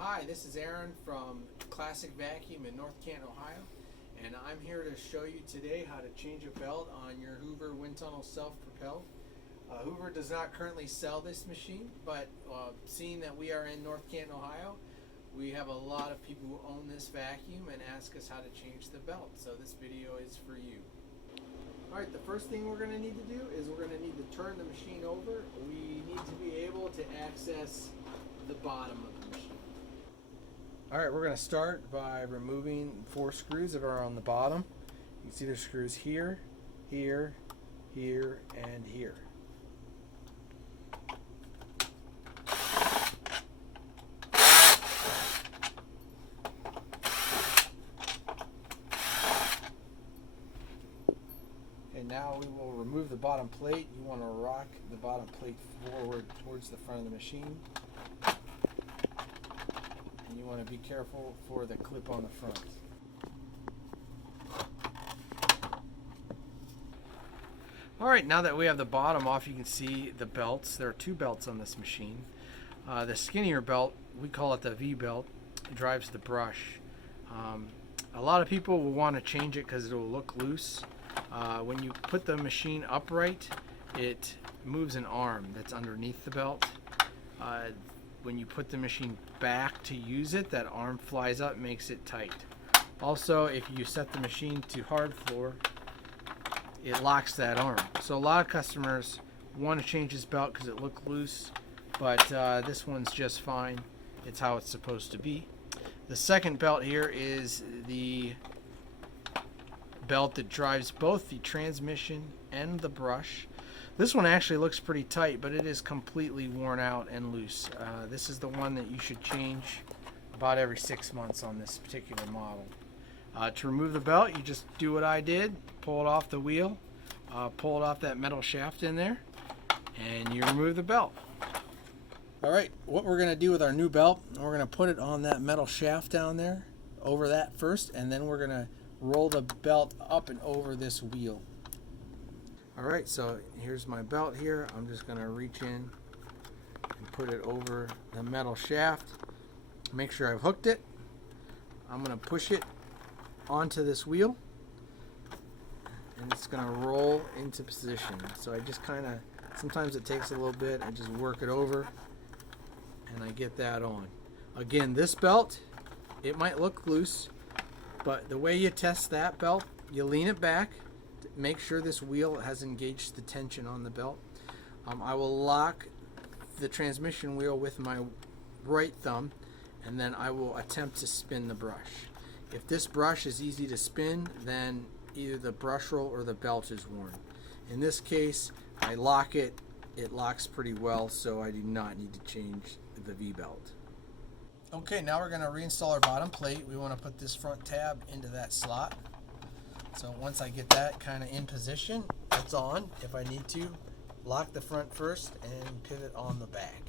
Hi, this is Aaron from Classic Vacuum in North Canton, Ohio, and I'm here to show you today how to change a belt on your Hoover Windtunnel Self Propelled. Hoover does not currently sell this machine, but seeing that we are in North Canton, Ohio, we have a lot of people who own this vacuum and ask us how to change the belt, so this video is for you. Alright, the first thing we're going to need to do is we're going to need to turn the machine over. We need to be able to access the bottom of the machine. Alright, we're going to start by removing 4 screws that are on the bottom. You can see there's screws here, here, here, and here. And now we will remove the bottom plate. You want to rock the bottom plate forward towards the front of the machine. And you want to be careful for the clip on the front. Alright, now that we have the bottom off, you can see the belts. There are 2 belts on this machine. The skinnier belt, we call it the V belt, drives the brush. A lot of people will want to change it because it will look loose. When you put the machine upright, it moves an arm that's underneath the belt. When you put the machine back to use it, that arm flies up, makes it tight. Also, if you set the machine to hard floor, it locks that arm. So a lot of customers want to change this belt because it looks loose, but this one's just fine. It's how it's supposed to be. The second belt here is the belt that drives both the transmission and the brush. This one actually looks pretty tight, but it is completely worn out and loose. This is the one that you should change about every 6 months on this particular model. To remove the belt, you just do what I did, pull it off the wheel, pull it off that metal shaft in there, and you remove the belt. Alright, what we're going to do with our new belt, we're going to put it on that metal shaft down there, over that first, and then we're going to roll the belt up and over this wheel. Alright, so here's my belt here. I'm just going to reach in and put it over the metal shaft. Make sure I've hooked it. I'm going to push it onto this wheel, and it's going to roll into position. So I just kind of, sometimes it takes a little bit, I just work it over and I get that on. Again, this belt, it might look loose, but the way you test that belt, you lean it back to make sure this wheel has engaged the tension on the belt. I will lock the transmission wheel with my right thumb, and then I will attempt to spin the brush. If this brush is easy to spin, then either the brush roll or the belt is worn. In this case, I lock it. It locks pretty well, so I do not need to change the V-belt. Okay, now we're going to reinstall our bottom plate. We want to put this front tab into that slot. So once I get that kind of in position, it's on. If I need to, lock the front first and pivot on the back.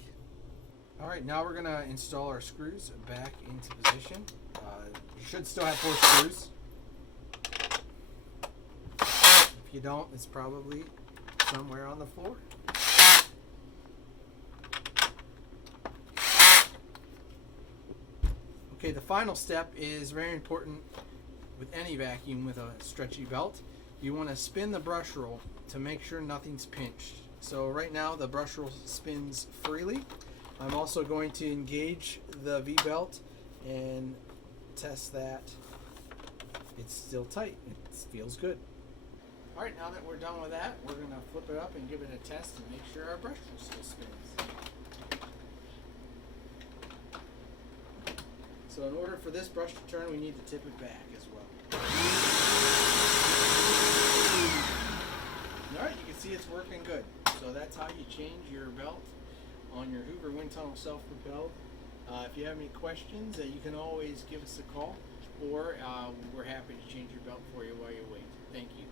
Alright, now we're going to install our screws back into position. You should still have 4 screws. If you don't, it's probably somewhere on the floor. Okay, the final step is very important with any vacuum with a stretchy belt. You want to spin the brush roll to make sure nothing's pinched. So right now the brush roll spins freely. I'm also going to engage the V-belt and test that it's still tight. It feels good. Alright, now that we're done with that, we're going to flip it up and give it a test and make sure our brush roll still spins. So in order for this brush to turn, we need to tip it back as well. Alright, you can see it's working good. So that's how you change your belt on your Hoover Windtunnel Self Propelled. If you have any questions, you can always give us a call, or we're happy to change your belt for you while you wait. Thank you.